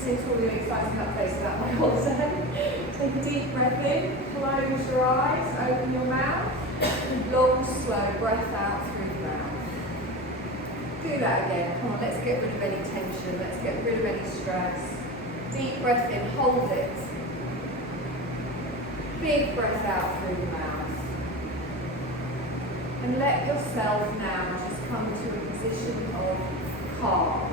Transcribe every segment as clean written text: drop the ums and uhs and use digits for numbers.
see all the exciting updates about my holiday. Take a deep breath in, close your eyes, open your mouth, long, slow breath out through the mouth. Do that again. Come on, let's get rid of any tension, let's get rid of any stress. Deep breath in, hold it. Big breath out through the mouth. And let yourself now just come to a position of calm.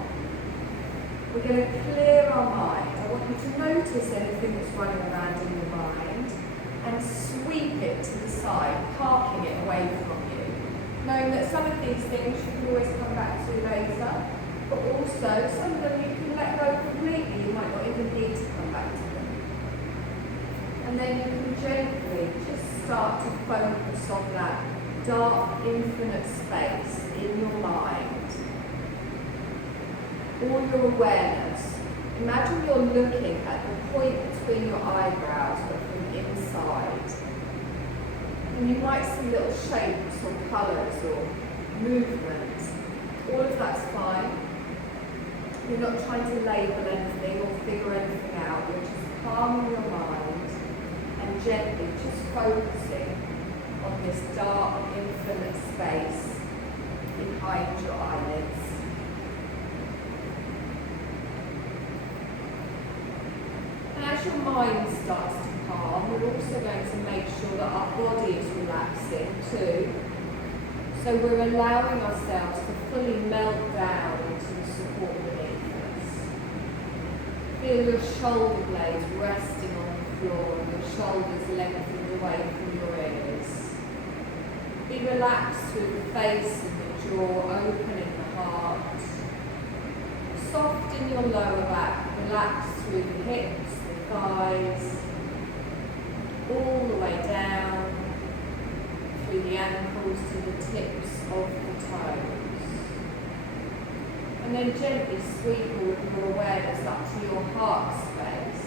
We're going to clear our mind. I want you to notice anything that's running around in your mind and sweep it to the side, parking it away from you. Knowing that some of these things you can always come back to later, but also some of them you can let go completely. You might not even need to come back to them. And then you can gently just start to focus on that dark, infinite space in your mind. All your awareness. Imagine you're looking at the point between your eyebrows, but from inside. And you might see little shapes or colours or movements. All of that's fine. You're not trying to label anything or figure anything out. You're just calming your mind and gently just focusing on this dark, infinite space behind your eyelids. And as your mind starts to calm, we're also going to make sure that our body is relaxing too. So we're allowing ourselves to fully melt down into the support beneath us. Feel your shoulder blades resting on the floor and your shoulders lengthened away from your ears. Be relaxed through the face and the jaw, open in the heart. Soft in your lower back, relax through the hips, the thighs, all the way down, through the ankles to the tips of the toes. And then gently sweep all of your awareness up to your heart space.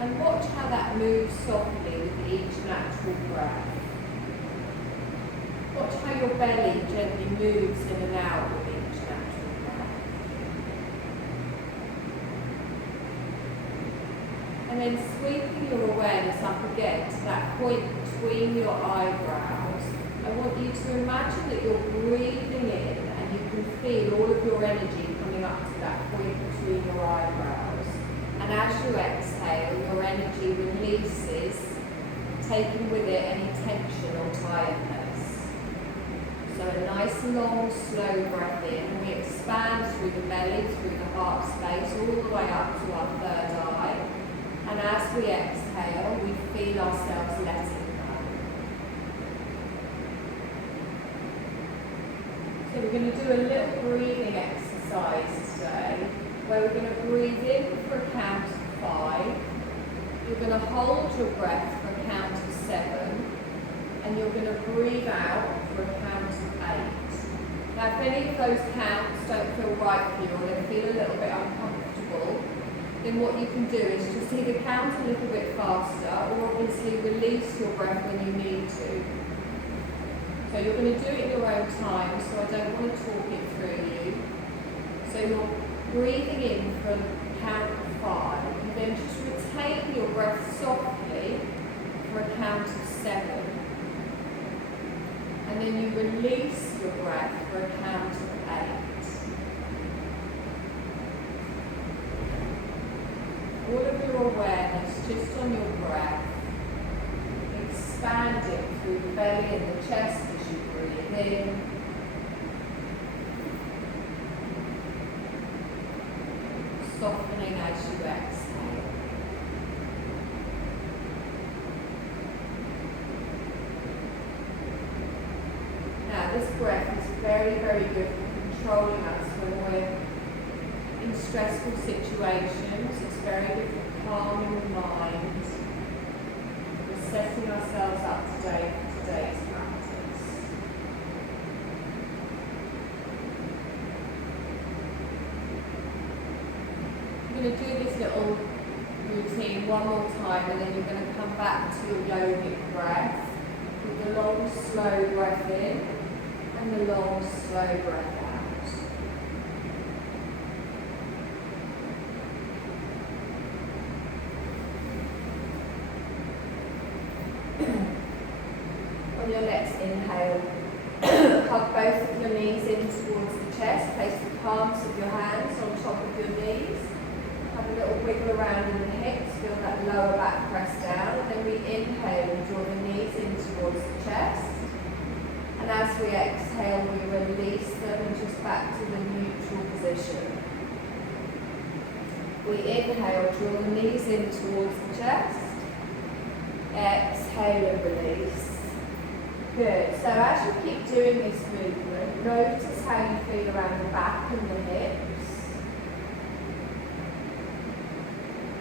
And watch how that moves softly with each natural breath. Watch how your belly gently moves in and out with each natural breath. And then sweeping your awareness up again to that point between your eyebrows, I want you to imagine that you're breathing in and you can feel all of your energy coming up to that point between your eyebrows. And as you exhale, your energy releases, taking with it any tension or tiredness. So a nice long slow breath in, and we expand through the belly, through the heart space, all the way up to our third eye. And as we exhale, we feel ourselves letting go. So we're going to do a little breathing exercise today, where we're going to breathe in for a count of 5. You're going to hold your breath for a count of 7. And you're going to breathe out for a count of 8. Now if any of those counts don't feel right for you or they feel a little bit uncomfortable, then what you can do is just either count a little bit faster or obviously release your breath when you need to. So you're going to do it in your own time, so I don't want to talk it through you. So you're breathing in for a count of 5, and then just retain your breath softly for a count of 7. And then you release your breath for a count of 8. All of your awareness just on your breath. Expand it through the belly and the chest as you breathe in. Softening as you exhale. Now this breath is very, very good for controlling us when we're in stressful situations. It's very good for calming the mind. We're setting ourselves up today for today's practice. You're going to do this little routine one more time, and then you're going to come back to your yogic breath with the long, slow breath in and the long, slow breath out. wiggle around in the hips, feel that lower back press down, and then we inhale and draw the knees in towards the chest. And as we exhale, we release them and just back to the neutral position. We inhale, draw the knees in towards the chest. Exhale and release. Good. So as you keep doing this movement, notice how you feel around the back and the hips.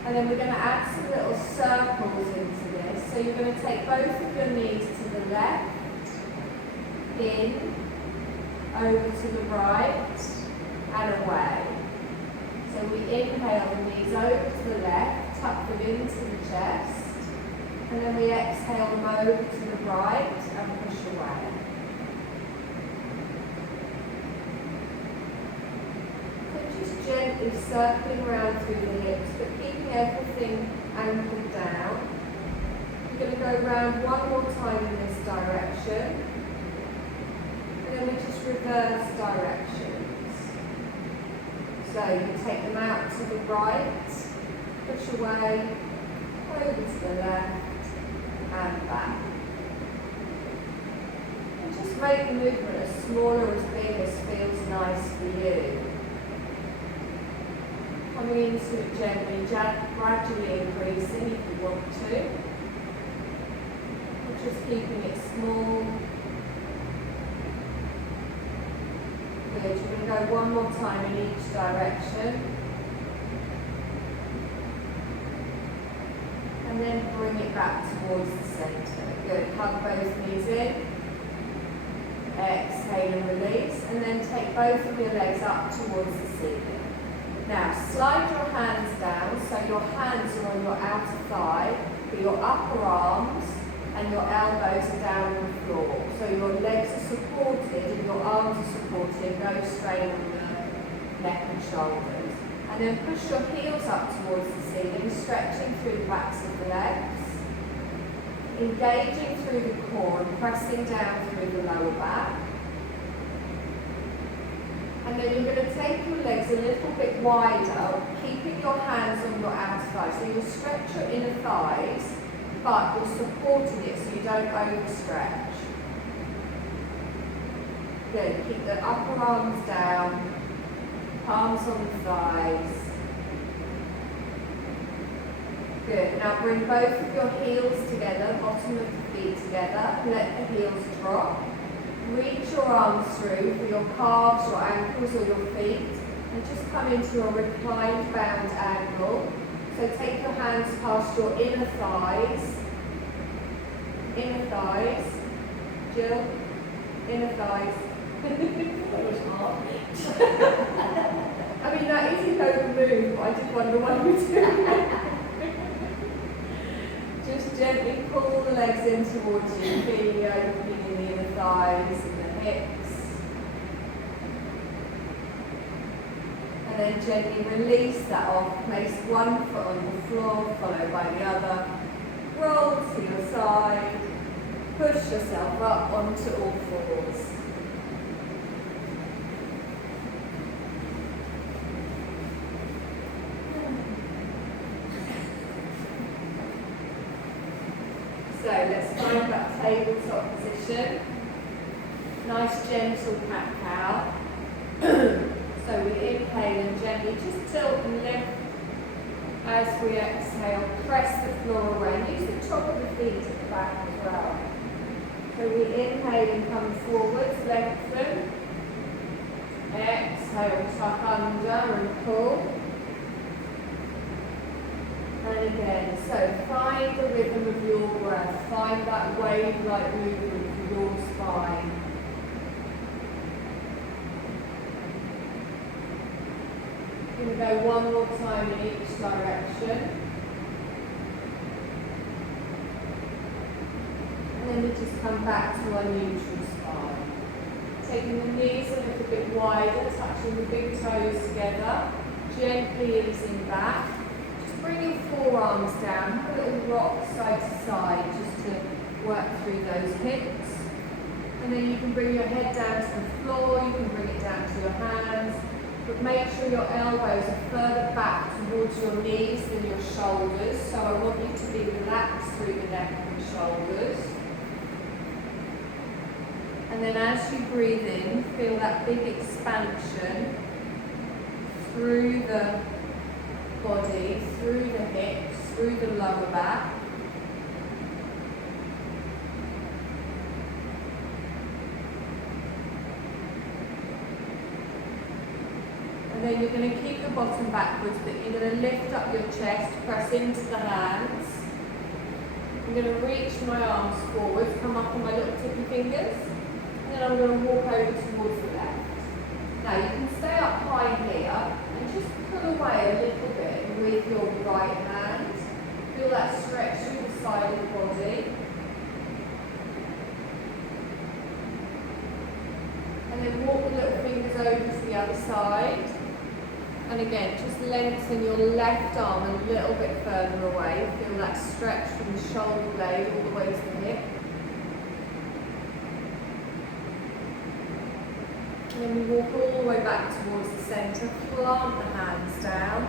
And then we're going to add some little circles into this. So you're going to take both of your knees to the left, in, over to the right, and away. So we inhale the knees over to the left, tuck them into the chest, and then we exhale them over to the right and push away. So just gently circling around through the hips, but keeping everything angled down. You're going to go around one more time in this direction, and then we just reverse directions. So you take them out to the right, push away, over to the left, and back. And just make the movement as small or as big as feels nice for you. Coming into it gently, gradually increasing if you want to. Or just keeping it small. Good. You're going to go one more time in each direction. And then bring it back towards the centre. Good. Hug both knees in. Exhale and release. And then take both of your legs up towards the ceiling. Now slide your hands down so your hands are on your outer thigh, but your upper arms and your elbows are down on the floor. So your legs are supported and your arms are supported, no strain on the neck and shoulders. And then push your heels up towards the ceiling, stretching through the backs of the legs, engaging through the core and pressing down through the lower back. And then you're going to take your legs a little bit wider, keeping your hands on your outer thighs. So you'll stretch your inner thighs, but you're supporting it so you don't overstretch. Good. Keep the upper arms down. Palms on the thighs. Good. Now bring both of your heels together, bottom of the feet together. Let the heels drop. Reach your arms through for your calves, your ankles or your feet. And just come into a reclined bound angle. So take your hands past your inner thighs. Inner thighs. Jill. Inner thighs. I mean, that is a good move, but I did wonder why you were doing it. Just gently pull the legs in towards you, feeling the opening in the inner thighs and the hips. And then gently release that off. Place one foot on the floor, followed by the other. Roll to your side. Push yourself up onto all fours. So let's find that tabletop position. Nice gentle cat-cow. So we inhale and gently just tilt and lift. As we exhale, press the floor away. Use the top of the feet at the back as well. So we inhale and come forwards, lengthen. Exhale, tuck under and pull. And again, so find the rhythm of your breath. Find that wave-like movement for your spine. We're going to go one more time in each direction. And then we just come back to our neutral spine. Taking the knees a little bit wider, touching the big toes together. Gently easing back. Bring your forearms down, have a little rock side to side just to work through those hips. And then you can bring your head down to the floor, you can bring it down to your hands, but make sure your elbows are further back towards towards your knees than your shoulders, so I want you to be relaxed through the neck and the shoulders. And then as you breathe in, feel that big expansion through the body, through the hips, through the lower back. And then you're going to keep your bottom backwards, but you're going to lift up your chest, press into the hands. I'm going to reach my arms forwards, come up on my little tippy fingers, and then I'm going to walk over towards the left. Now you can stay up high here and just pull away a little bit with your right hand. Feel that stretch through the side of the body. And then walk the little fingers over to the other side. And again, just lengthen your left arm a little bit further away. Feel that stretch from the shoulder blade all the way to the hip. And then we walk all the way back towards the centre, plant the hands down,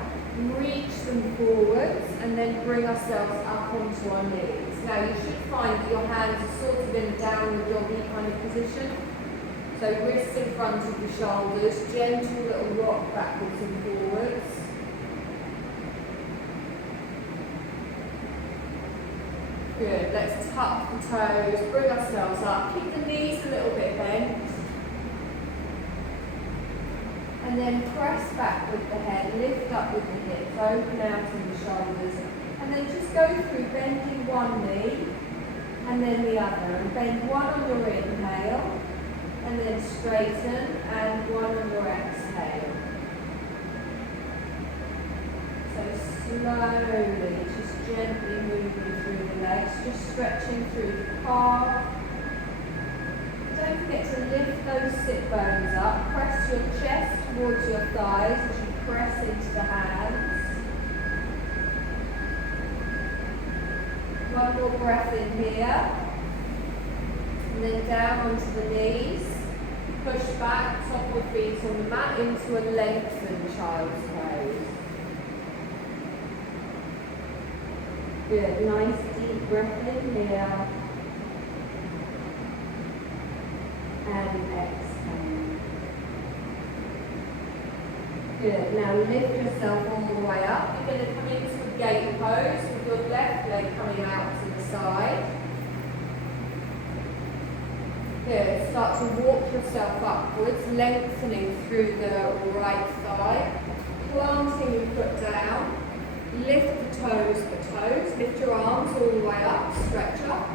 reach them forwards, and then bring ourselves up onto our knees. Now you should find that your hands are sort of in a downward doggy kind of position. So wrists in front of the shoulders, gentle little rock backwards and forwards. Good, let's tuck the toes, bring ourselves up, keep the knees a little bit bent. And then press back with the head, lift up with the hips, open out in the shoulders. And then just go through bending one knee and then the other. And bend one on your inhale. And then straighten, and one on your exhale. So slowly, just gently moving through the legs, just stretching through the calf. Don't forget to lift those sit bones up. Press your chest towards your thighs as you press into the hands. One more breath in here. And then down onto the knees. Push back, top of feet on the mat into a lengthened child's pose. Good, nice deep breath in here. And exhale. Good, now lift yourself all the way up. You're going to come into a gate pose with your left leg coming out to the side. Good, start to walk yourself upwards, lengthening through the right thigh, planting your foot down, lift the toes, lift your arms all the way up, stretch up,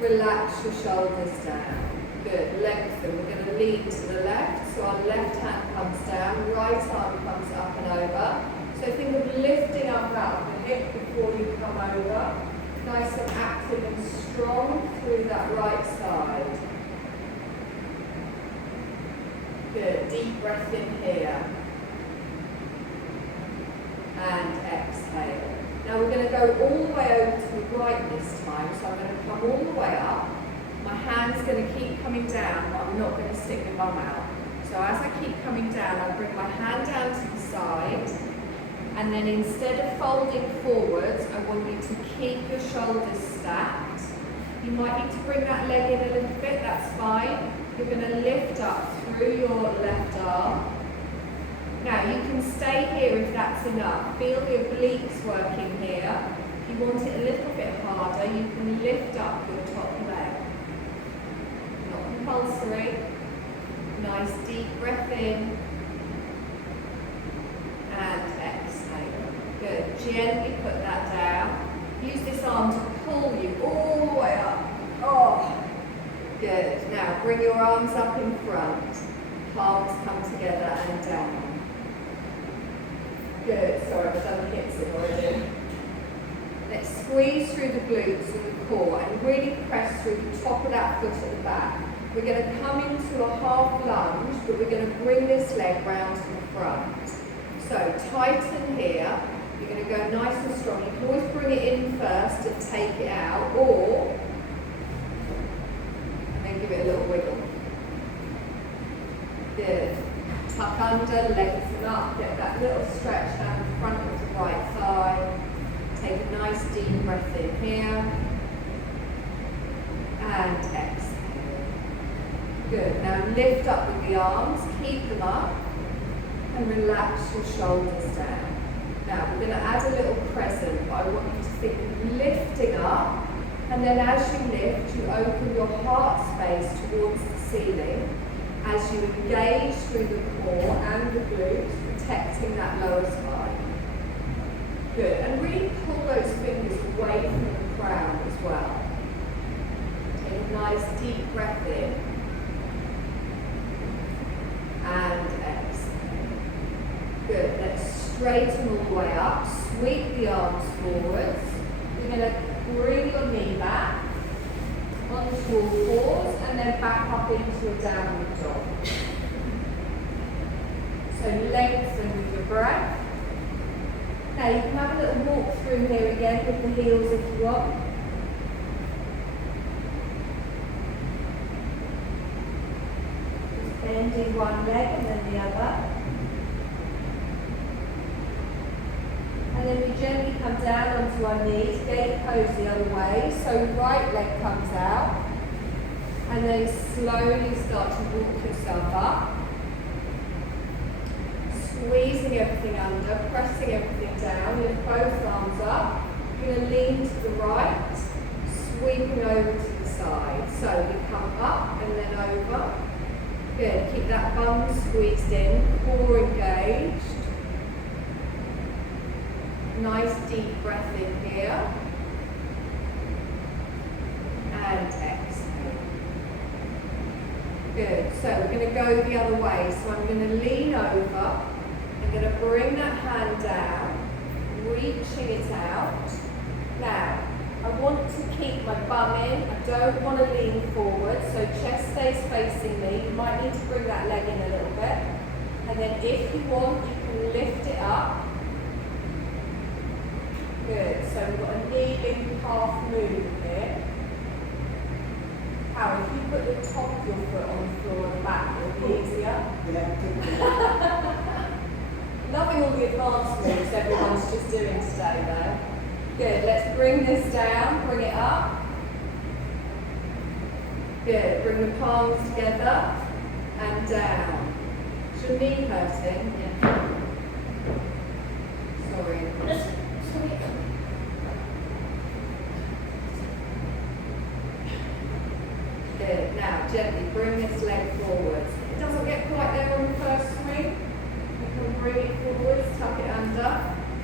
relax your shoulders down. Good, lengthen, we're going to lean to the left, so our left hand comes down, right arm comes up and over. So think of lifting up out of the hip before you come over, nice and active and strong through that right side. Good, deep breath in here. And exhale. Now we're going to go all the way over to the right this time. So I'm going to come all the way up. My hand's going to keep coming down, but I'm not going to stick the bum out. So as I keep coming down, I bring my hand down to the side. And then instead of folding forwards, I want you to keep your shoulders stacked. You might need to bring that leg in a little bit, that's fine. You're going to lift up through your left arm. Now you can stay here if that's enough. Feel your obliques working here. If you want it a little bit harder, you can lift up your top leg. Not compulsory. Nice deep breath in. And exhale. Good. Gently put that down. Use this arm to pull you all the way up. Oh. Good. Now bring your arms up in front. Palms come together and down. Good. Sorry, I've done the hips in already. Let's squeeze through the glutes with the core and really press through the top of that foot at the back. We're going to come into a half lunge, but we're going to bring this leg round to the front. So tighten here. You're going to go nice and strong. You can always bring it in first and take it out, or give it a little wiggle. Good. Tuck under, lengthen up, get that little stretch down the front of the take a nice deep breath in here. And exhale. Good. Now lift up with the arms, keep them up, and relax your shoulders down. Now we're going to add a little crescent, but I want you to think of lifting up, and then as you lift, you open your heart space towards the ceiling as you engage through the core and the glutes, protecting that lower spine. Good. And really pull those fingers away from the crown as well. Take a nice deep breath in. And exhale. Good. Let's straighten all the way up. Sweep the arms forwards. You're going to bring your knee back onto your fours and then back up into a downward dog. So lengthen with your breath. Now you can have a little walk through here again with the heels if you want. Just bending one leg and then the other. And then we gently come down onto our knees, gate pose the other way. So right leg comes out. And then slowly start to walk yourself up. Squeezing everything under, pressing everything down. Lift both arms up. You're going to lean to the right, sweeping over to the side. So you come up and then over. Good. Keep that bum squeezed in, core engaged. Nice deep breath in here. And exhale. Good. So we're going to go the other way. So I'm going to lean over. I'm going to bring that hand down, reaching it out. Now, I want to keep my bum in. I don't want to lean forward, so chest stays facing me. You might need to bring that leg in a little bit. And then if you want, you can lift it up. Good. So we've got a kneeling half move here. How, if you put the top of your foot on the floor and the back, it'll be easier. Loving all the advanced moves everyone's just doing today though. Good, let's bring this down, bring it up. Good, bring the palms together and down. Is your knee hurting? Yeah. Sorry. Good, now gently bring this leg forwards. It doesn't get quite there on the first swing. Bring it forwards, tuck it under.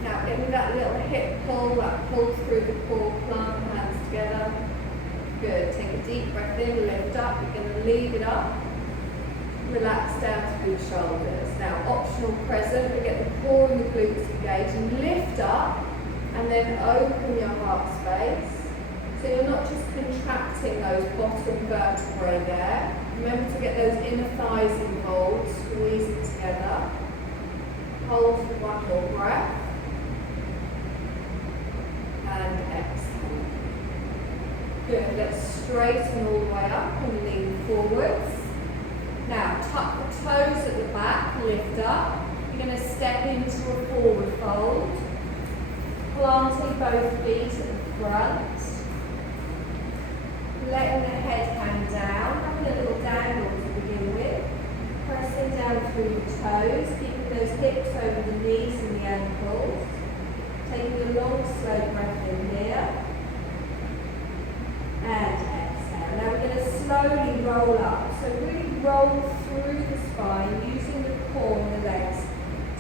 Now give me that little hip pull, that pull through the core, plant the hands together. Good, take a deep breath in, lift up, you're going to leave it up. Relax down through the shoulders. Now optional crescent, we get the core and the glutes engaged and lift up and then open your heart space. So you're not just contracting those bottom vertebrae there. Remember to get those inner thighs involved, squeeze it together. Hold for one more breath. And exhale. Good. Let's straighten all the way up and lean forwards. Now tuck the toes at the back, lift up. You're going to step into a forward fold. Planting both feet at the front. Letting the head hang down. Having a little dangle to begin with. Pressing down through the toes, keeping those hips over the knees and the ankles. Taking a long, slow breath in here. And exhale. Now we're going to slowly roll up. So really roll through the spine, using the core and the legs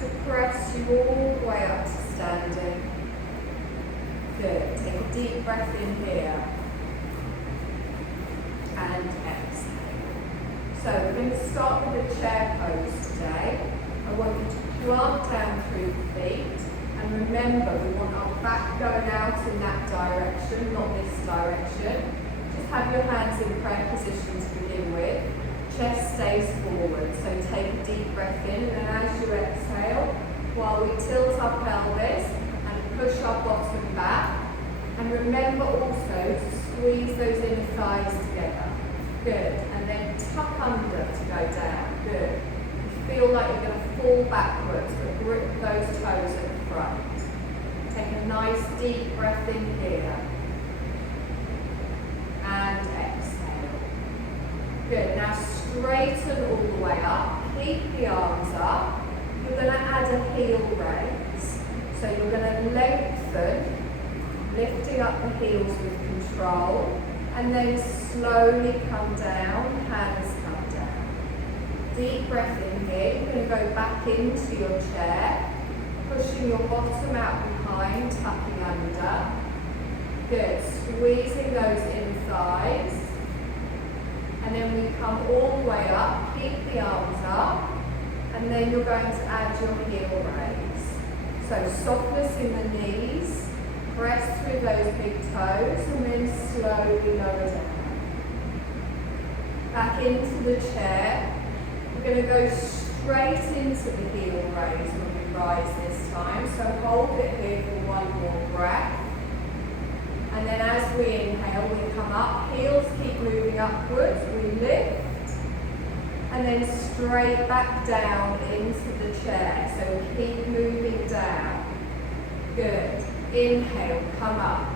to press you all the way up to standing. Good. Take a deep breath in here. And exhale. So we're going to start with a chair pose today. I want you to plant down through the feet. And remember, we want our back going out in that direction, not this direction. Just have your hands in prayer position to begin with. Chest stays forward. So take a deep breath in, and then as you exhale, while we tilt our pelvis and push our bottom back. And remember also to squeeze those inner thighs together. Good. And then tuck under to go down. Good. You feel like you're going to fall backwards, but grip those toes at the front. Take a nice deep breath in here. And exhale. Good. Now straighten all the way up. Keep the arms up. You're going to add a heel raise. So you're going to lengthen, lifting up the heels with control, and then slowly come down, hands come down. Deep breath in here. You're going to go back into your chair, pushing your bottom out behind, tucking under. Good. Squeezing those inner thighs. And then we come all the way up. Keep the arms up. And then you're going to add your heel raise. So softness in the knees. Press through those big toes and then slowly lower down. Back into the chair. We're going to go straight into the heel raise when we rise this time. So hold it here for one more breath. And then as we inhale, we come up. Heels keep moving upwards. We lift. And then straight back down into the chair. So keep moving down. Good. Inhale, come up.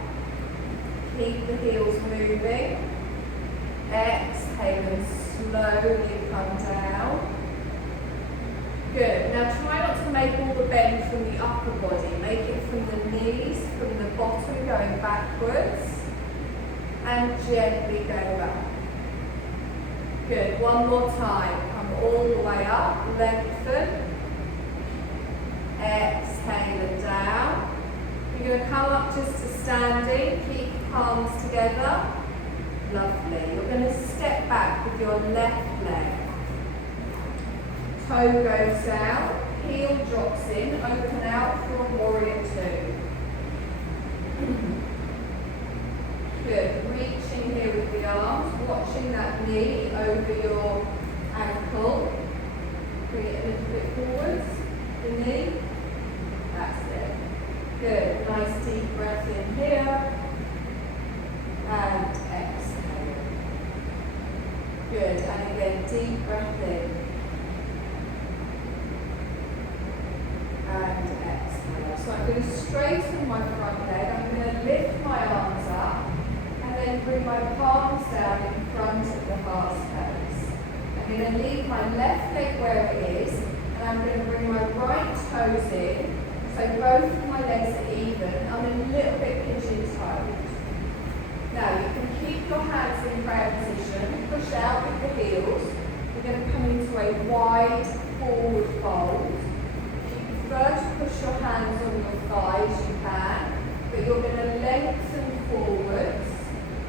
Keep the heels moving. Exhale and slowly come down. Good. Now try not to make all the bend from the upper body. Make it from the knees, from the bottom going backwards. And gently go back. Good. One more time. Come all the way up. Lengthen. Exhale and down. You're going to come up just to standing. Keep palms together. Lovely. You're going to step back with your left leg. Toe goes down. Heel drops in. Open out for a warrior two. Good. Reaching here with the arms. Watching that knee over your ankle. Bring it a little bit forwards. The knee. That's it. Good. Nice deep breath in here. And exhale. Good. And again, deep breath in. And exhale. So I'm going to straighten my front leg. I'm going to lift my arms up. And then bring my palms down in front of the heart space. I'm going to leave my left leg where it is. And I'm going to bring my right toes in. So both of my legs are even. I'm a little bit pigeon-toed. Now you can keep your hands in prayer position. Push out with the heels. We're going to come into a wide forward fold. If you prefer to push your hands on your thighs, you can. But you're going to lengthen forwards.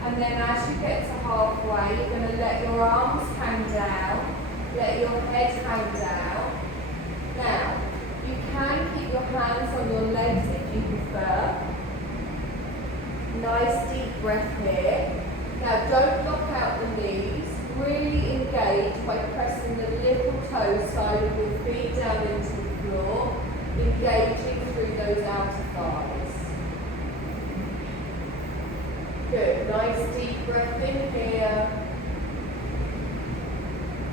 And then as you get to halfway, you're going to let your arms hang down. Let your head hang down. Now, you can keep your hands on your legs if you prefer. Nice deep breath here. Now don't lock out the knees. Really engage by pressing the little toe side of your feet down into the floor. Engaging through those outer thighs. Good. Nice deep breath in here.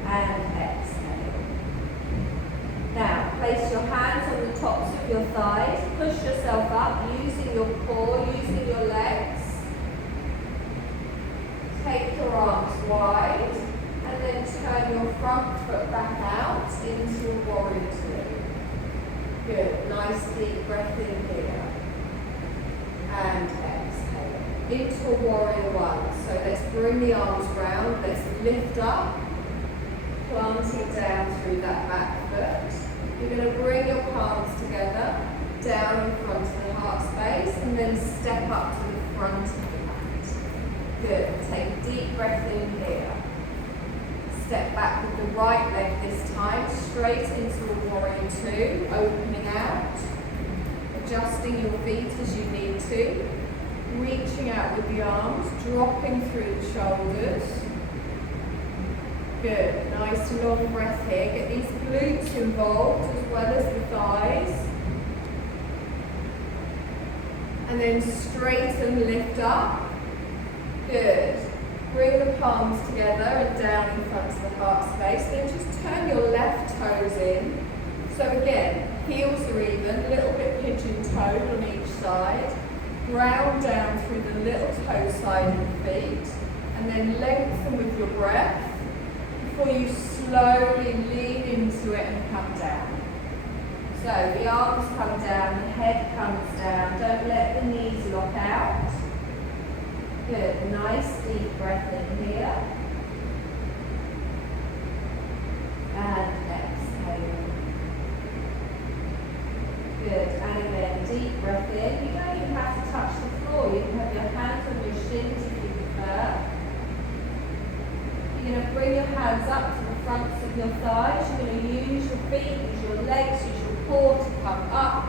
And exhale. Now, place your hands on the tops of your thighs. Push yourself up using your core, using your legs. Take your arms wide and then turn your front foot back out into a warrior two. Good. Nice deep breath in here. And exhale. Into a warrior one. So let's bring the arms round. Let's lift up. Planting down through that back foot. You're going to bring your palms together, down in front of the heart space, and then step up to the front of the mat. Good. Take a deep breath in here. Step back with the right leg this time, straight into a warrior two, opening out. Adjusting your feet as you need to. Reaching out with the arms, dropping through the shoulders. Good. Nice long breath here. Get these glutes involved as well as the thighs. And then straighten, lift up. Good. Bring the palms together and down in front of the heart space. Then just turn your left toes in. So again, heels are even, a little bit pigeon-toed on each side. Ground down through the little toe side of the feet, and then lengthen with your breath before you slowly lean into it and come down. So the arms come down, the head comes down. Don't let the knees lock out. Good, nice deep breath in here. And exhale. Good, and again, deep breath in. You don't even have to touch the floor. You can have your hands on your shins if you prefer. You're going to bring your hands up to the fronts of your thighs. You're going to use your feet, use your legs, use your core to come up.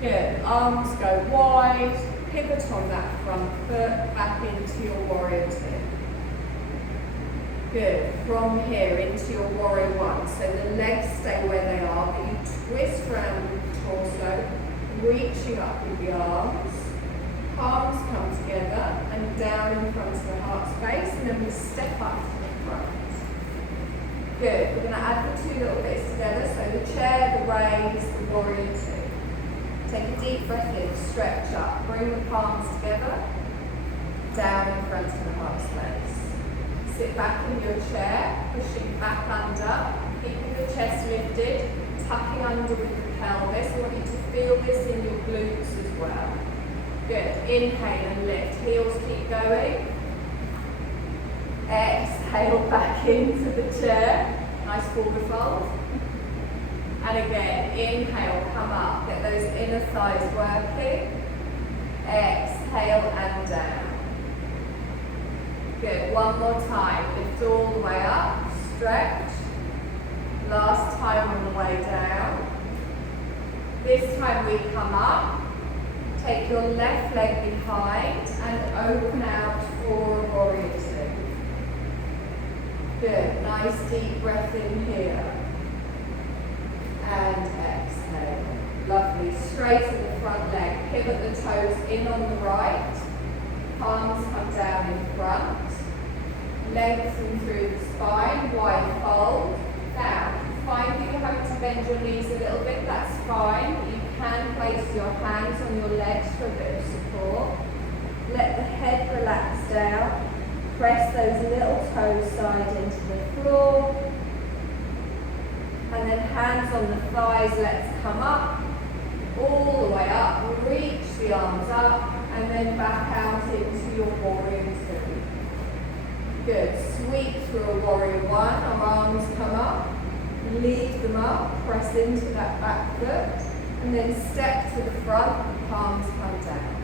Good, arms go wide. Pivot on that front foot back into your warrior two. Good, from here into your warrior one. So the legs stay where they are, but you twist round with the torso, reaching up with the arms. Palms come together and down in front of the heart space, and then we step up to the front. Good, we're going to add the two little bits together, so the chair, the raise, the warrior two. Take a deep breath in, stretch up, bring the palms together, down in front of the heart space. Sit back in your chair, pushing back under, keeping the chest lifted, tucking under with the pelvis. I want you to feel this in your glutes as well. Good, inhale and lift, heels keep going. Exhale back into the chair, nice forward fold. And again, inhale, come up, get those inner thighs working. Exhale and down. Good, one more time, lift all the way up, stretch. Last time on the way down. This time we come up, take your left leg behind and open out for a warrior two. Good, nice deep breath in here. And exhale. Lovely. Straighten the front leg. Pivot the toes in on the right. Palms come down in front. Lengthen through the spine. Wide fold. Now, find that you're having to bend your knees a little bit. That's fine. You can place your hands on your legs for a bit of support. Let the head relax down. Press those little toes side into the floor. And then hands on the thighs, let's come up, all the way up, reach the arms up, and then back out into your warrior two. Good, sweep through a warrior one, our arms come up, lead them up, press into that back foot, and then step to the front, palms come down.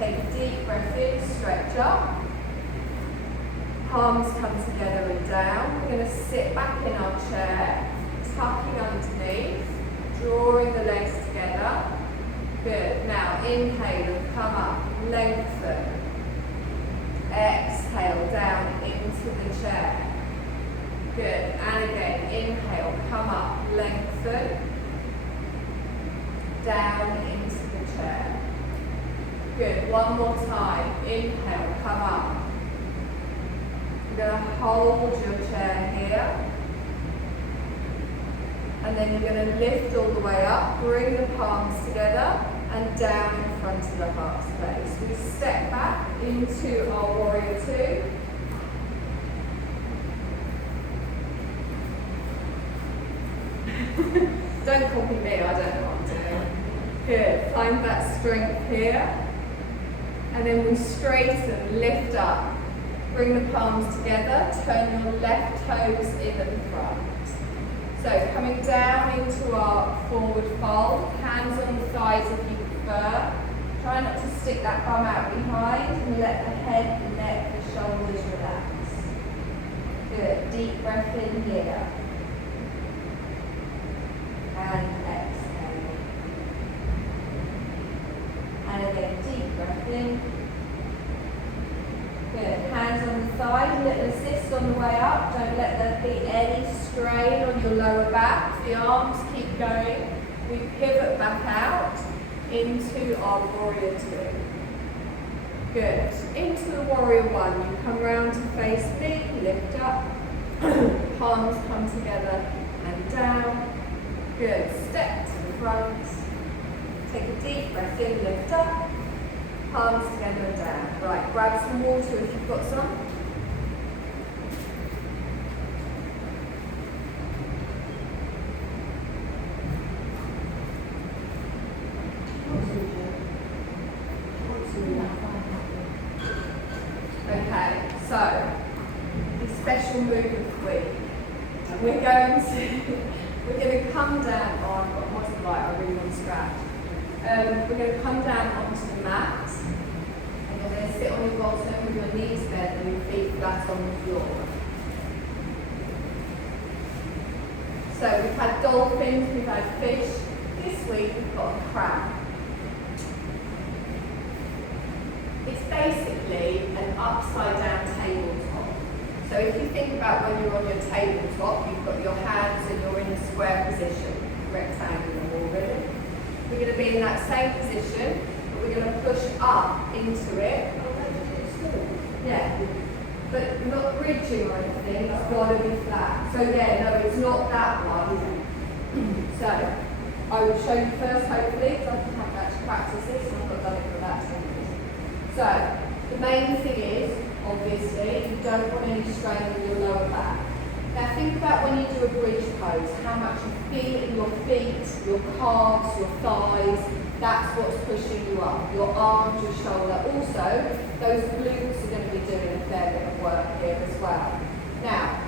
Take a deep breath in, stretch up, palms come together and down. We're going to sit back in our chair, tucking underneath, drawing the legs together. Good. Now inhale and come up, lengthen. Exhale down into the chair. Good. And again, inhale, come up, lengthen. Down into the chair. Good. One more time. Inhale, come up. You're going to hold your chair here. And then you're going to lift all the way up, bring the palms together and down in front of the heart space. We step back into our warrior two. Don't copy me, I don't know what I'm doing. Good, find that strength here. And then we straighten, lift up. Bring the palms together, turn your left toes in at the front. So coming down into our forward fold, hands on the thighs if you prefer. Try not to stick that bum out behind and let the head, the neck, the shoulders relax. Good, deep breath in here. And exhale. And again, deep breath in. Good. Hands on the thigh, little assist on the way up. Don't let there be any strain on your lower back. The arms keep going. We pivot back out into our warrior two. Good. Into the warrior one. You come round to face me, lift up. Palms come together and down. Good. Step to the front. Take a deep breath in, lift up, palms together and down. Right, grab some water if you've got some. Okay, so the special move of the week. We're going to come down on, what's the light? I really want to scratch. We're going to come down onto the mat, and you're going to sit on your bottom with your knees bent and your feet flat on the floor. So we've had dolphins, we've had fish. This week we've got a crab. It's basically an upside down tabletop. So if you think about when you're on your tabletop, you've got your hands and you're in a square position, rectangular more really. We're going to be in that same position, but we're going to push up into it. Yeah, but not bridging or anything, it's got to be flat. So yeah, no, it's not that one. So I will show you first, hopefully, because I can have that to practice this, and I've not done it for about 10 years. So the main thing is, obviously, you don't want any strain in your lower back. Now think about when you do a bridge pose, how much you feel in your feet, your calves, your thighs. That's what's pushing you up. Your arms, your shoulder. Also, those glutes are going to be doing a fair bit of work here as well. Now,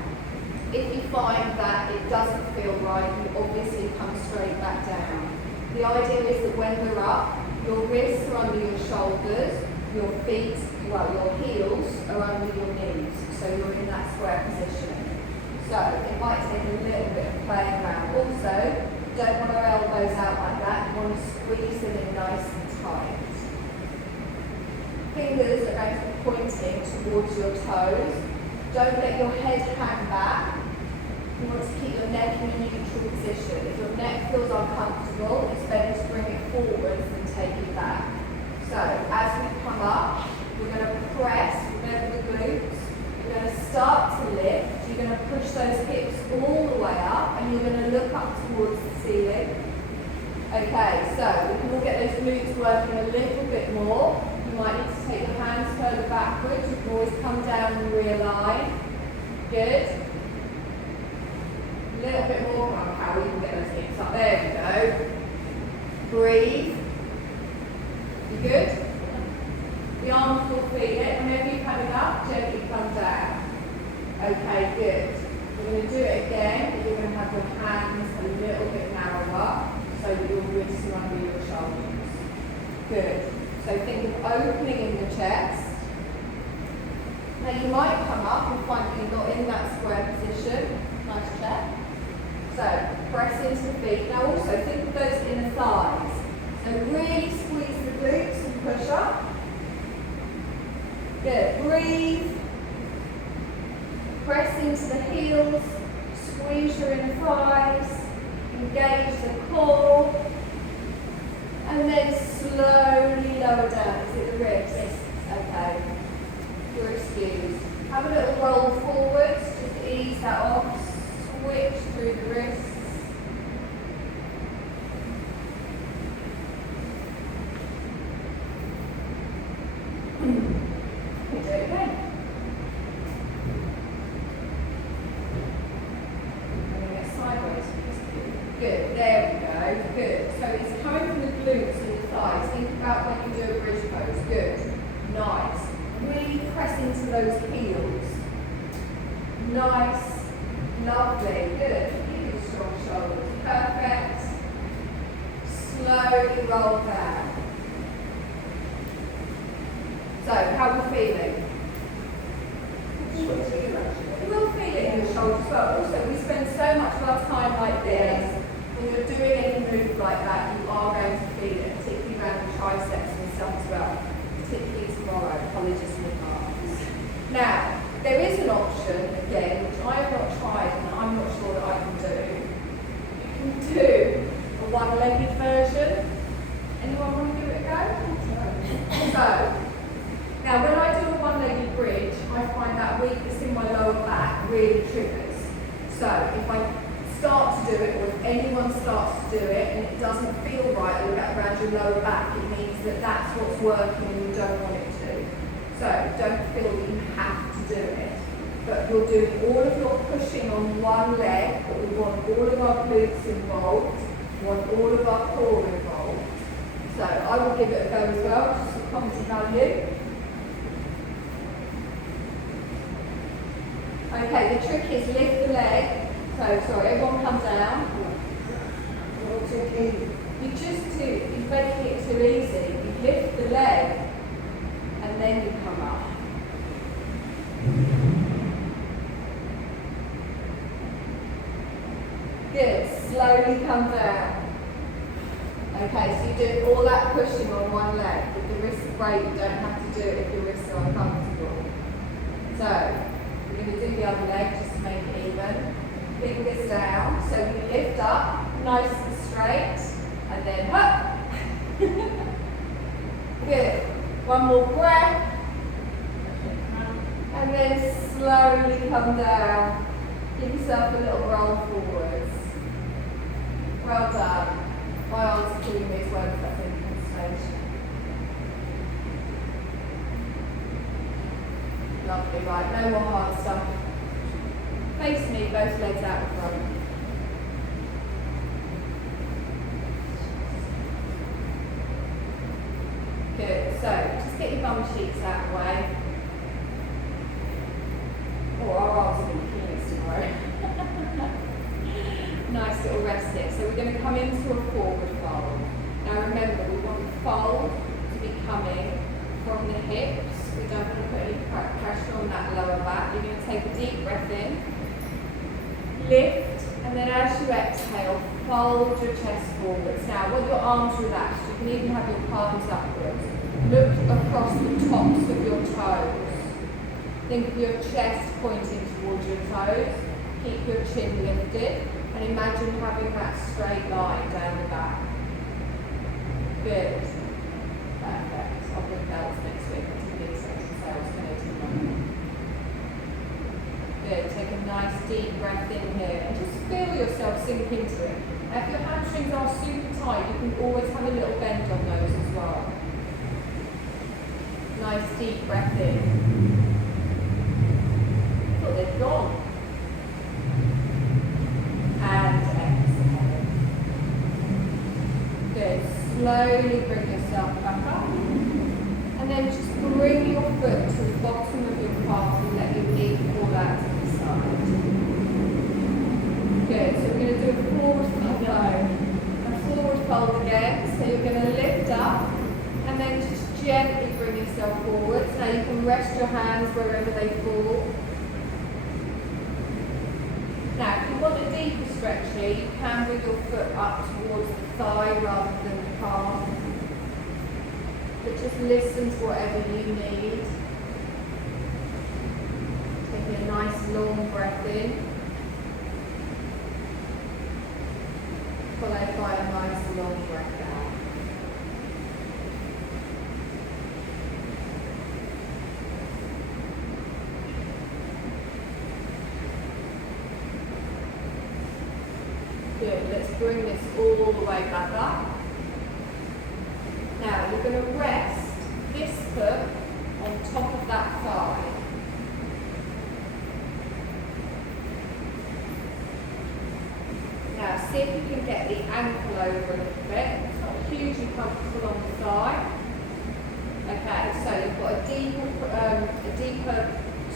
if you find that it doesn't feel right, you obviously come straight back down. The idea is that when we're up, your wrists are under your shoulders, your feet, well, your heels are under your knees, so you're in that square position. So it might take a little bit of playing around. Also, don't want our elbows out like that, you want to squeeze them in nice and tight. Fingers are going to be pointing towards your toes. Don't let your head hang back. You want to keep your neck in a neutral position. If your neck feels uncomfortable, it's better to bring it forward than take it back. So as we come up, we're going to press, remember the glutes, we're going to start to lift, you're going to push those hips all the way up and you're going to look up towards the ceiling. Okay, so we can all get those glutes working a little bit more. You might need to take your hands further backwards, you can always come down and realign. Good. A little bit more, oh, how we can get those hips up, there we go. Breathe. You good? The arms will feel it. Whenever you've had enough, gently come down. Okay, good. We're going to do it again, but you're going to have your hands a little bit narrower so that your wrists are under your shoulders. Good. So think of opening in the chest. Now you might come up and find that you're not in that square position. Nice check. So press into the feet. Now also think of those inner thighs. So really squeeze the glutes and push up. Good. Breathe. Press into the heels. Squeeze your inner thighs. Engage the core. And then slowly lower down. Is it the ribs? Yes. Okay. You're excused. Have a little roll forwards. Just ease that off. Switch through the wrists. Do it again. I'm going to get sideways. Good, there we go. Good. So it's coming from the glutes and the thighs. Think about when you do a bridge pose. Good. Nice. Really press into those heels. Nice. Lovely. Good. Keep your strong shoulders. Perfect. Slowly roll down. So, how are we feeling? You will feel it in your shoulders as well. Also, we spend so much of our time like this. When you're doing any move like that, you are going to feel it, particularly around the triceps and stuff as well. Particularly tomorrow. Apologies in advance. Now, there is an option, again, which I have not tried and I'm not sure that I can do. You can do a one-legged version. Anyone want to give it a go? So, now when I do a one-legged bridge, I find that weakness in my lower back really triggers. So if I start to do it, or if anyone starts to do it and it doesn't feel right around around your lower back, it means that that's what's working and you don't want it to. So don't feel that you have to do it. But you're doing all of your pushing on one leg, but we want all of our glutes involved, we want all of our core involved. So I will give it a go as well, just for comedy value. Okay, the trick is lift the leg. So, sorry, everyone come down. You just do, you're making it too easy. You lift the leg and then you come up. Good, slowly come down. Okay, so you do all that pushing on one leg. With the wrists great, you don't have to do it if your wrists are uncomfortable. So, we're going to do the other leg just to make it even. Fingers down, so you lift up, nice and straight, and then up. Good. One more breath. And then slowly come down. Give yourself a little roll forwards. Well done. My arms are doing this well if that's any consolation. Lovely, right, no more hard stuff. Face me, both legs out in front. Good, so just get your bum cheeks out of the way. Oh, our arms are going to kill us tomorrow. Nice little rest here. So we're going to come into a forward fold. Now remember, we want the fold to be coming from the hips. We don't want to put any pressure on that lower back. You're going to take a deep breath in, lift, and then as you exhale, fold your chest forwards. Now, with your arms relaxed, you can even have your palms upwards. Look across the tops of your toes. Think of your chest pointing towards your toes. Keep your chin lifted. And imagine having that straight line down the back. Good. Perfect. I'll bring belts next week. That's a big section sales connecting. Good. Take a nice deep breath in here and just feel yourself sink into it. Now, if your hamstrings are super tight, you can always have a little bend on those as well. Nice deep breath in. I thought they'd gone. And exhale. Good. Slowly bring yourself back up. And then just bring your foot to the bottom of your calf and let your knee fall out to the side. Good. So we're going to do a forward fold. A forward fold again. So you're going to lift up and then just gently bring yourself forward. Now you can rest your hands wherever they fall. Now, if you want a deeper stretch here, you can bring your foot up towards the thigh rather than the calf. But just listen to whatever you need. Taking a nice long breath in. Followed by a nice long breath out. Good, let's bring this all the way back up. Now you're going to rest this foot on top of that thigh. Now see if you can get the ankle over a little bit. It's not hugely comfortable on the thigh. Okay, so you've got a deeper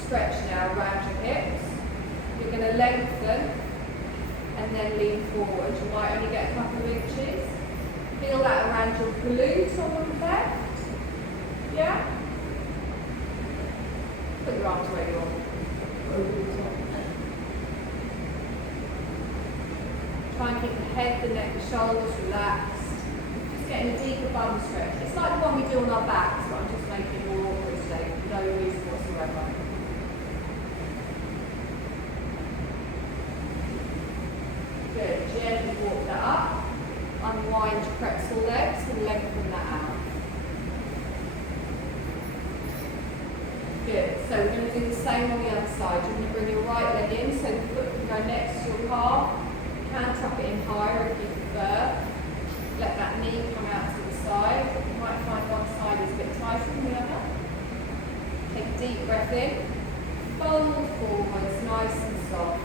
stretch now around your hips. You're going to lengthen and then lean forward. You might only get a couple of inches. Feel that around your glute on the left. Yeah? Put your arms where you want. Try and keep the head, the neck, the shoulders relaxed. Just getting a deeper bum stretch. It's like the one we do on our backs, but I'm just making it more awkward today for no reason whatsoever. Good. Gently walk that up. Unwind your pretzel legs and lengthen that out. Good. So we're going to do the same on the other side. You're going to bring your right leg in so the foot can go next to your calf. You can tuck it in higher if you prefer. Let that knee come out to the deep breath in, fold forwards, nice and soft.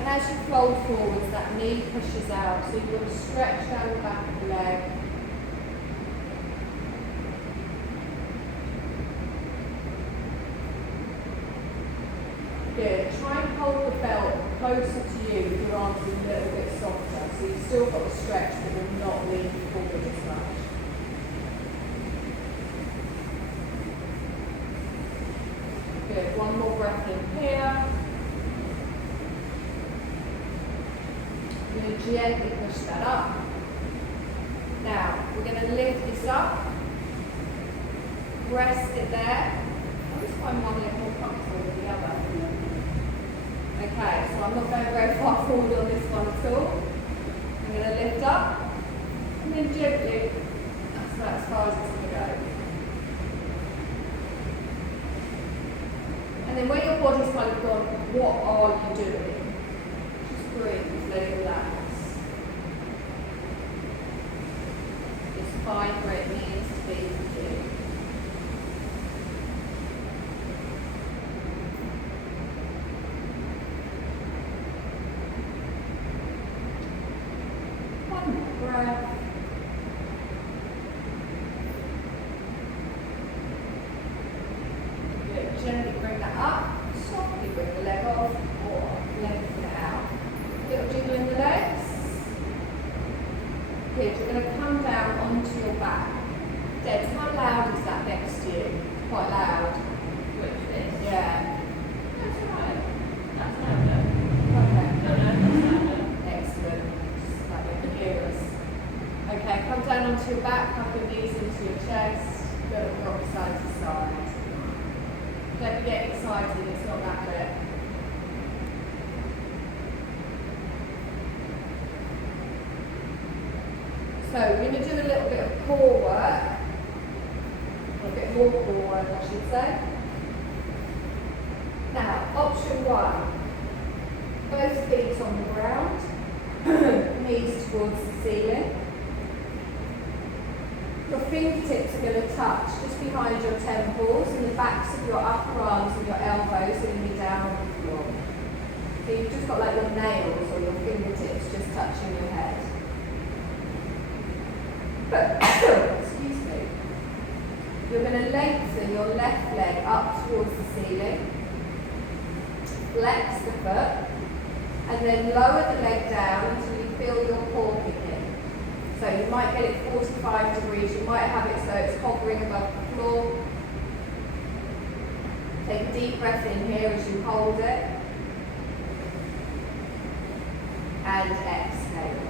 And as you fold forwards, that knee pushes out, so you want to stretch down the back of the leg. Good. Try and hold the belt closer to you with your arms a little bit softer, so you've still got the stretch, but you're not leaning forward as much. Good. One more breath in here. You're going to gently push that up. Now, we're going to lift this up. Rest it there. I just find one leg more comfortable than the other. Okay, so I'm not going very far forward on this one at all. I'm going to lift up and then gently, that's about as far as it's going to go. And then when your body's kind of gone, what are you doing? Just breathe, let it relax. Just find where it needs to be for you. Breath. Good. Gently bring that up. Softly bring the leg off or lengthen it out. Little jiggle in the legs. Good. You're going to come down onto your back. Debs, how loud is that next to you? Quite loud. With this? Yeah. That's alright. That's louder. Okay. No, that's louder. Excellent. Just like you can hear us. Okay, come down onto your back, hug your knees into your chest, go rock side to side. Don't get excited, it's not that bit. So we're going to do a little bit of core work, or a bit more core work I should say. Now, option one, both feet on the ground, knees towards the ceiling. Your fingertips are going to touch just behind your temples and the backs of your upper arms and your elbows are going to be down on the floor. So you've just got like your nails or your fingertips just touching your head. Excuse me. You're going to lengthen your left leg up towards the ceiling. Flex the foot and then lower the leg down until you feel your core kick in. So you might get it 45 degrees, you might have it so it's hovering above the floor. Take a deep breath in here as you hold it. And exhale.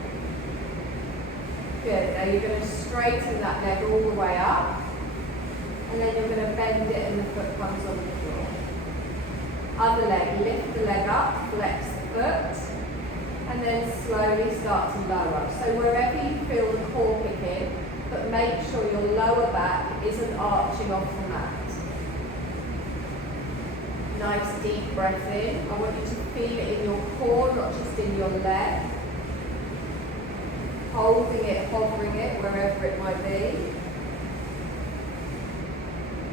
Good, now you're going to straighten that leg all the way up. And then you're going to bend it and the foot comes on the floor. Other leg, lift the leg up, flex the foot. And then slowly start to lower. So wherever you feel the core kick in, but make sure your lower back isn't arching off the mat. Nice deep breath in. I want you to feel it in your core, not just in your leg. Holding it, hovering it, wherever it might be.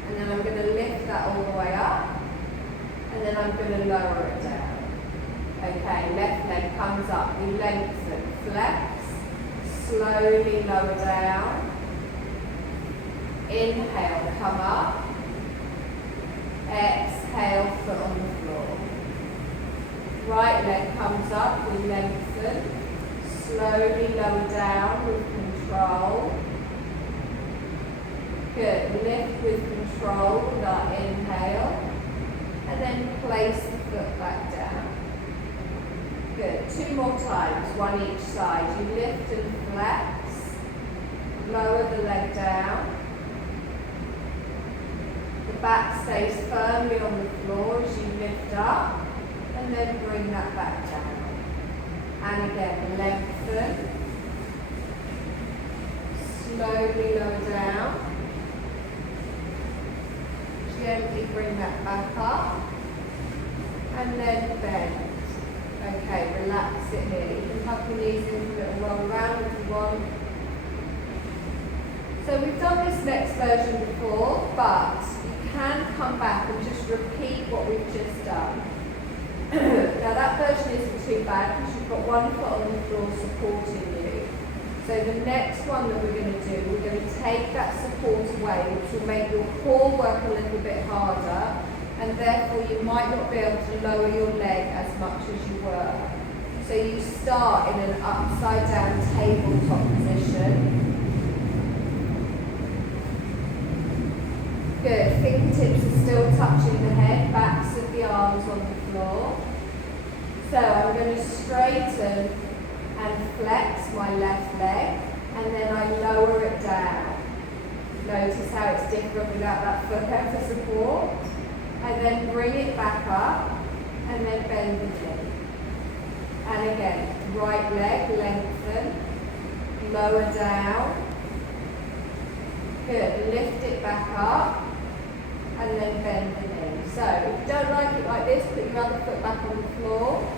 And then I'm going to lift that all the way up. And then I'm going to lower it down. Okay, left leg comes up, you lengthen, flex, slowly lower down. Inhale, come up. Exhale, foot on the floor. Right leg comes up, we lengthen, slowly lower down with control. Good, lift with control with our inhale. And then place the foot back down. Good. 2 more times, one each side. You lift and flex. Lower the leg down. The back stays firmly on the floor as you lift up. And then bring that back down. And again, lengthen. Slowly lower down. Gently bring that back up. And then bend. Okay, relax it here. You can tuck your knees in for a little roll around if you want. So we've done this next version before, but you can come back and just repeat what we've just done. Now that version isn't too bad because you've got one foot on the floor supporting you. So the next one that we're going to do, we're going to take that support away, which will make your core work a little bit harder, and therefore you might not be able to lower your leg as much as you were. So you start in an upside down tabletop position. Good, fingertips are still touching the head, backs of the arms on the floor. So I'm going to straighten and flex my left leg, and then I lower it down. Notice how it's different without that foot there for support. And then bring it back up, and then bend the knee. And again, right leg, lengthen, lower down. Good, lift it back up, and then bend the knee. So if you don't like it like this, put your other foot back on the floor,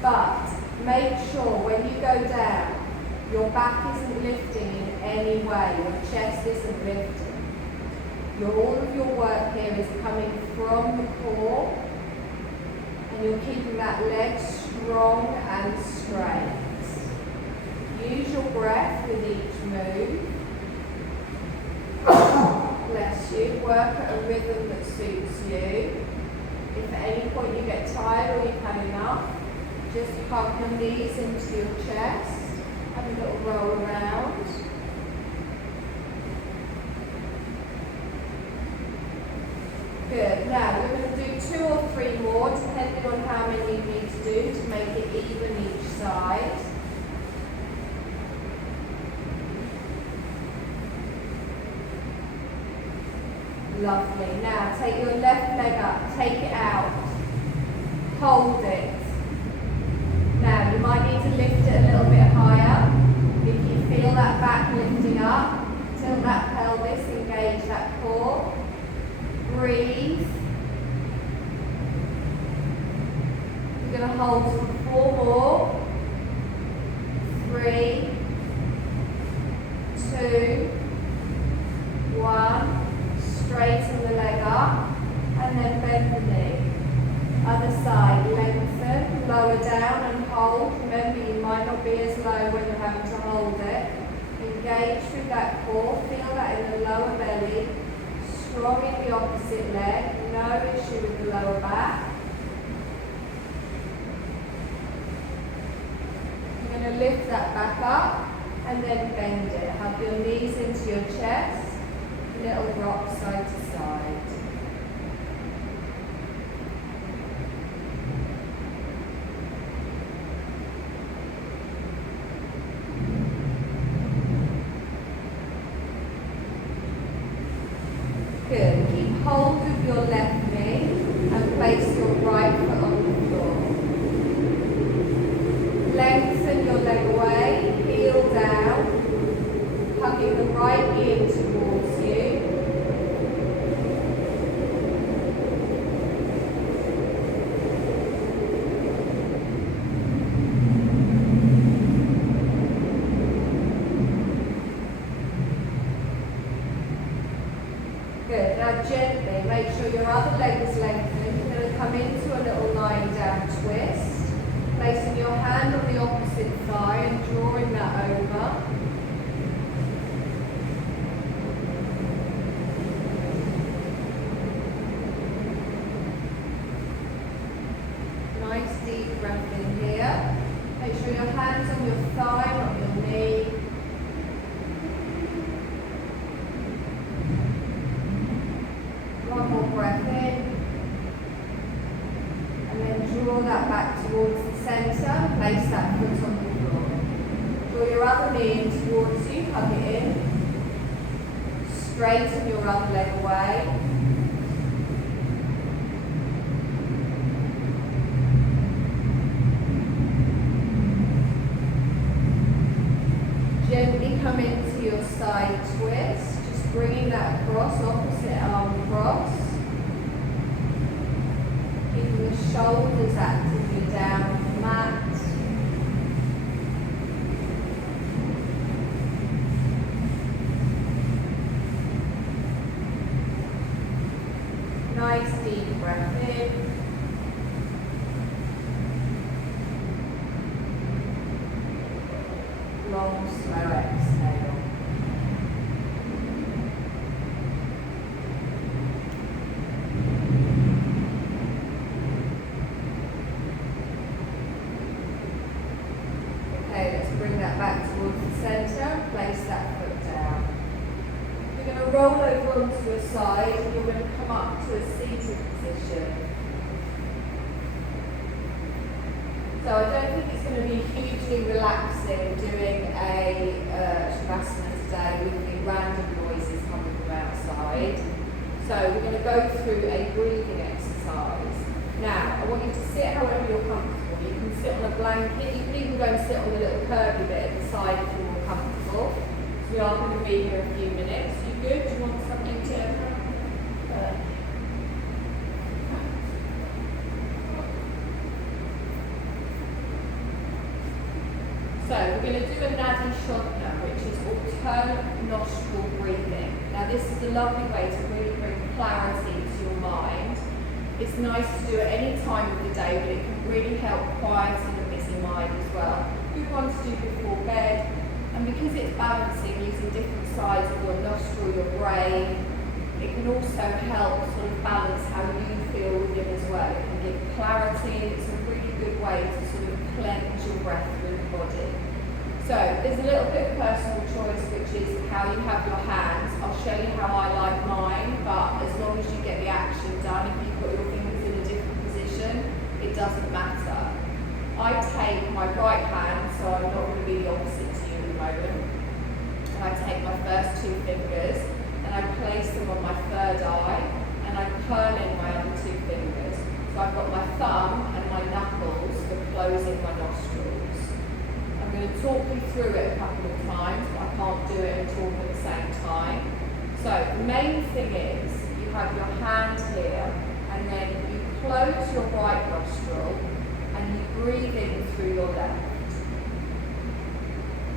but make sure when you go down, your back isn't lifting in any way, your chest isn't lifting. All of your work here is coming from the core, and you're keeping that leg strong and straight. Use your breath with each move. Bless you. Work at a rhythm that suits you. If at any point you get tired or you've had enough, just hug your knees into your chest. Have a little roll around. Good. Now we're going to do 2 or 3 more, depending on how many you need to do to make it even each side. Lovely. Now take your left leg up, take it out, hold it. Now you might need to lift it a little bit higher. If you feel that back lifting up, tilt that pelvis, engage that core. Breathe. You're going to hold for 4 more. 3, 2, 1. Straighten the leg up and then bend the knee. Other side, lengthen, lower down and hold. Remember, you might not be as low when you're having to hold it. Engage with that core, feel that in the lower belly. Strong in the opposite leg, no issue with the lower back. You're going to lift that back up and then bend it. Hug your knees into your chest. Little rock side to side. Good. Keep hold of your left knee and place your right foot on the floor. Lengthen your leg away, heel down, hugging the right knee in towards you. Good. Now gently make sure your other leg is lengthened. You're going to come into a little lying down twist, placing your hand on the opposite thigh and drawing that over. Nice deep breath in here. Make sure your hands on your thigh, not your knee. One more breath in. And then draw that back towards the centre. Place that foot on the floor. Draw your other knee in towards you. Hug it in. Straighten your other leg away. Gently come into your side twist, just bringing that across, opposite arm across. Keeping the shoulders actively down on the mat. breath in. Long, slow exhale. Okay, let's bring that back towards the centre. Place that foot down. You're going to roll over onto your side and you're going to come up to a seated position. So I don't think it's going to be hugely relaxing doing a Shavasana today with the random noises coming from outside. So we're going to go through a breathing exercise. Now, I want you to sit however you're comfortable. You can sit on a blanket, you can even go and sit on the little curvy bit at the side if you're more comfortable. So we are going to be here a few minutes. You good? Do you want something to... So we're going to do a Nadi Shodhana, which is alternate nostril breathing. Now this is a lovely way to really bring clarity to your mind. It's nice to do at any time of the day, but it can really help quieten a busy mind as well. Good one to do before bed, and because it's balancing using different sides of your nostril, your brain, it can also help sort of balance how you feel within as well. It can give clarity. It's a really good way to sort of cleanse your breath through the body. So there's a little bit of personal choice, which is how you have your hands. I'll show you how I like mine, but as long as you get the action done, if you've got your fingers in a different position, it doesn't matter. I take my right hand, so I'm not going to be the opposite to you at the moment, and I take my first two fingers and I place them on my third eye and I curl in my other two fingers. So I've got my thumb and my knuckles for closing my nostrils. I'm going to talk you through it a couple of times, but I can't do it and talk at the same time. So the main thing is you have your hand here and then you close your right nostril and you breathe in through your left.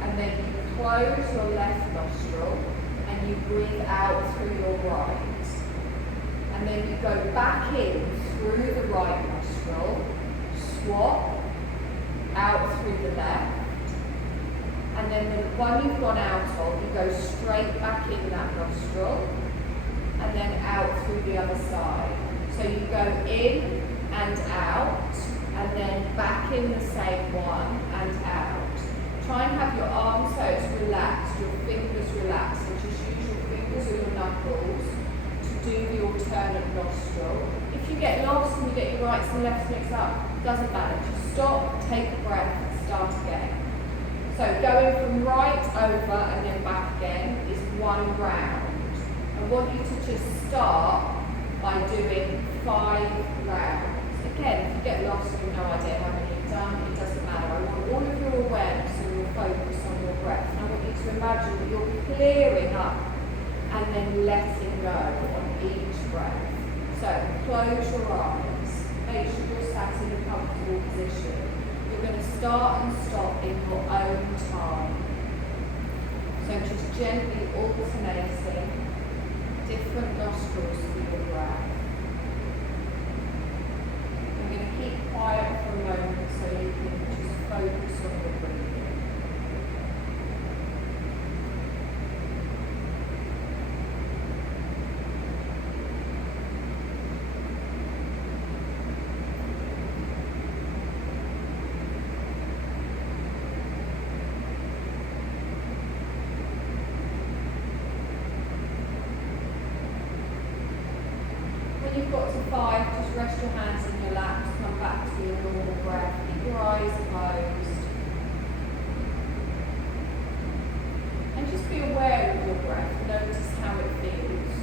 And then you close your left nostril and you breathe out through your right. And then you go back in through the right nostril, swap, out through the left. And then the one you've gone out of, you go straight back in that nostril and then out through the other side. So you go in and out and then back in the same one and out. Try and have your arms so it's relaxed, your fingers relaxed, and just use your fingers or your knuckles to do the alternate nostril. If you get lost and you get your rights and lefts mixed up, doesn't matter. Just stop, take a breath and start again. So going from right over and then back again is one round. I want you to just start by doing 5 rounds. Again, if you get lost and you have no idea how many you've done, it doesn't matter. I want all of your awareness and your focus on your breath. And I want you to imagine that you're clearing up and then letting go on each breath. So close your eyes. Make sure you're sat in a comfortable position. You're going to start and stop in your own time. So just gently alternating different nostrils through your breath. I'm going to keep quiet for a moment so you can just focus on your breathing. When you've got to 5, just rest your hands in your laps, come back to your normal breath, keep your eyes closed. And just be aware of your breath, notice how it feels.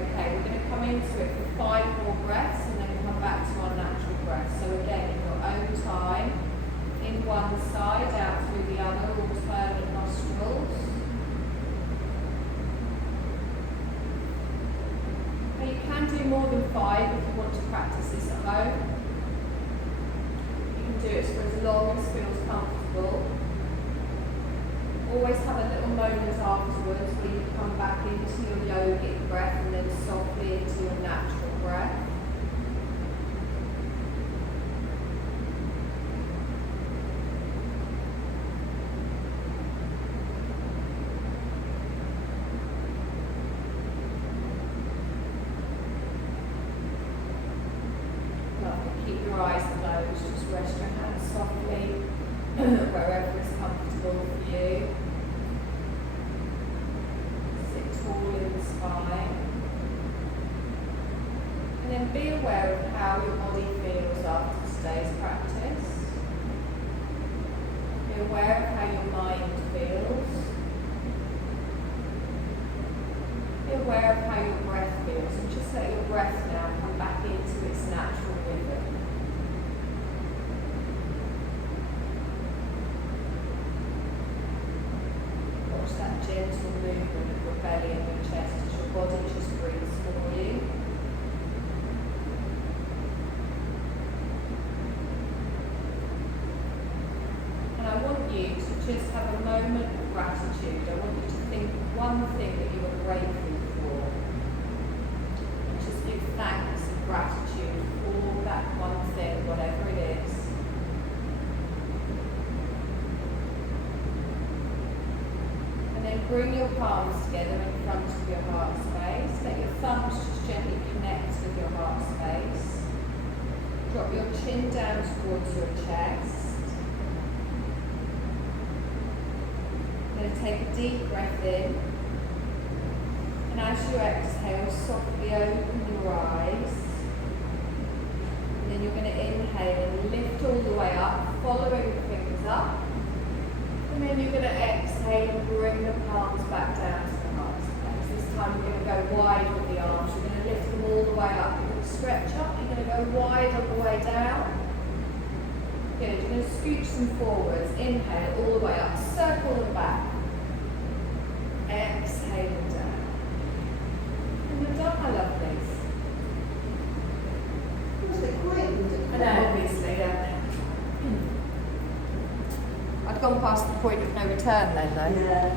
Okay, we're going to come into it for 5 more breaths and then we'll come back to our natural breath. So again, in your own time, in one side, out through the other, alternate nostrils. You can do more than 5 if you want to practice this at home. You can do it for as long as feels comfortable. Always have a little moment afterwards where you come back into your yogic breath and then softly into your natural breath. Keep your eyes closed, just rest your hands softly wherever is comfortable for you. Sit tall in the spine. And then be aware of how your body feels after today's practice. Be aware of how your mind feels. Be aware of how your breath feels, and just let your breath now come back into its natural rhythm. Watch that gentle movement of your belly and your chest as your body just breathes for you. And I want you to just have a moment of gratitude. I want you to think of one thing that you are grateful for. And just give thanks and gratitude for that one thing, whatever it is. And then bring your palms together in front of your heart space. Let your thumbs just gently connect with your heart space. Drop your chin down towards your chest. Take a deep breath in, and as you exhale, softly open your eyes, and then you're going to inhale and lift all the way up, following the fingers up, and then you're going to exhale and bring the palms back down to the heart space. This time you're going to go wide with the arms, you're going to lift them all the way up, you're going to stretch up, you're going to go wide all the way down. Good, you're going to scooch them forwards, inhale all the way up, circle them back. Exhale down. And you're done, my lovelies. Was it quick? Was it I know, obviously, yeah. I'd gone past the point of no return then, though. Yeah.